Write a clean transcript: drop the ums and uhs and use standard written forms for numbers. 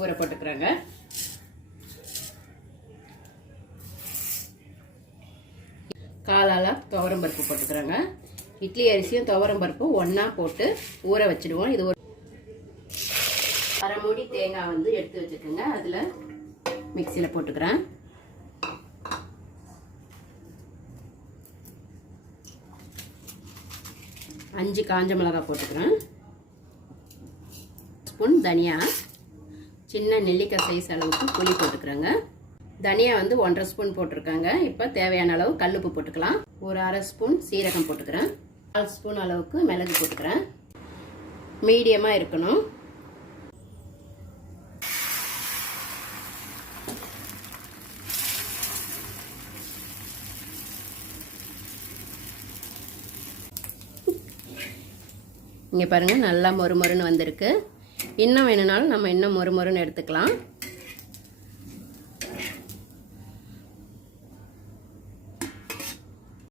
ஊற போட்டுக்கிறேங்க. காலால் துவரம் பருப்பு போட்டுக்கிறேங்க. இட்லி அரிசியும் துவரம் பருப்பும் ஒன்றா போட்டு ஊற வச்சுடுவோம். இது ஒரு அரை மூடி தேங்காய் வந்து எடுத்து வச்சுக்கோங்க. அதில் மிக்சியில் போட்டுக்கிறேன். அஞ்சு காஞ்ச மிளகாய் போட்டுக்கிறேன். ஸ்பூன் தனியா, சின்ன நெல்லிக்காய் சைஸ் அளவுக்கு புளி போட்டுக்கிறேங்க. தனியா வந்து 1.5 ஸ்பூன் போட்டிருக்காங்க. இப்போ தேவையான அளவு கல்லுப்பு போட்டுக்கலாம். ஒரு அரை ஸ்பூன் சீரகம் போட்டுக்கிறேன். 4 ஸ்பூன் அளவுக்கு மிளகு போட்டுக்கிறேன். மீடியமாக இருக்கணும். இங்கே பாருங்கள், நல்லா மொறுமொறுன்னு வந்திருக்கு. இன்னும் வேணும்னாலும் நம்ம இன்னும் மொறுமொறுன்னு எடுத்துக்கலாம்.